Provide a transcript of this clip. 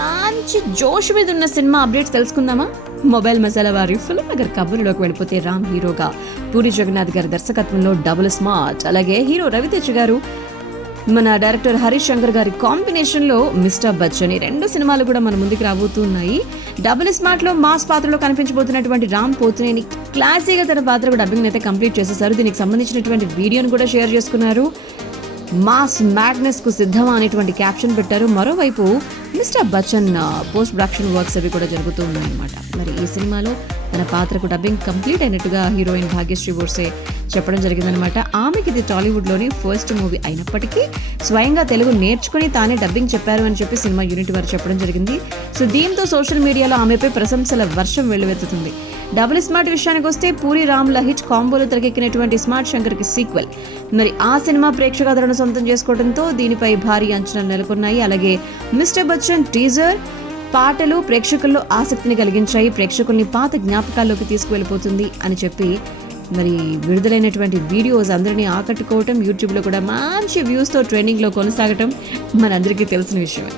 మంచి జోష్ మీద ఉన్న సినిమా అప్డేట్స్ తెలుసుకుందామా? మొబైల్ మసాలా వారి ఫిల్మ్ నగర్ కబుర్లోకి వెళ్ళిపోతే రామ్ హీరోగా, పూరి జగన్నాథ్ గారి దర్శకత్వంలో డబుల్ స్మార్ట్, అలాగే హీరో రవితేజ గారు, మన డైరెక్టర్ హరీష్ శంకర్ గారి కాంబినేషన్లో మిస్టర్ బచ్చన్, ఈ రెండు సినిమాలు కూడా మన ముందుకు రాబోతున్నాయి. డబుల్ స్మార్ట్లో మాస్ పాత్రలో కనిపించబోతున్నటువంటి రామ్ పోతినేని క్లాసీగా తన పాత్రకు డబ్బింగ్ అయితే కంప్లీట్ చేసేసారు. దీనికి సంబంధించినటువంటి వీడియోను కూడా షేర్ చేసుకున్నారు. మాస్ మ్యాడ్నెస్ కు సిద్ధమా అనేటువంటి క్యాప్షన్ పెట్టారు. మరోవైపు mister Bachchan post production works అవి కూడా జరుగుతూ ఉన్నాయన్నమాట. మరి ఈ సినిమాలో తన పాత్రకు డబ్బింగ్ కంప్లీట్ అయినట్టుగా హీరోయిన్ భాగ్యశ్రీ బోర్సే చెప్పడం జరిగిందనమాట. ఆమెకి ఇది టాలీవుడ్లోని ఫస్ట్ మూవీ అయినప్పటికీ స్వయంగా తెలుగు నేర్చుకుని తానే డబ్బింగ్ చెప్పారు అని చెప్పి సినిమా యూనిట్ వారు చెప్పడం జరిగింది. సో దీంతో సోషల్ మీడియాలో ఆమెపై ప్రశంసల వర్షం వెల్లువెత్తుతుంది. డబుల్ స్మార్ట్ విషయానికి వస్తే పూరి రామ్ల హిట్ కాంబోలో తెరకెక్కినటువంటి స్మార్ట్ శంకర్కి సీక్వెల్. మరి ఆ సినిమా ప్రేక్షకాదరణ సొంతం చేసుకోవడంతో దీనిపై భారీ అంచనాలు నెలకొన్నాయి. అలాగే మిస్టర్ బచ్చన్ టీజర్, పాటలు ప్రేక్షకుల్లో ఆసక్తిని కలిగించాయి. ప్రేక్షకుల్ని పాత జ్ఞాపకాల్లోకి తీసుకువెళ్ళిపోతుంది అని చెప్పి మరి విడుదలైనటువంటి వీడియోస్ అందరినీ ఆకట్టుకోవటం, యూట్యూబ్లో కూడా మంచి వ్యూస్తో ట్రెండింగ్లో కొనసాగటం మనందరికీ తెలిసిన విషయమే.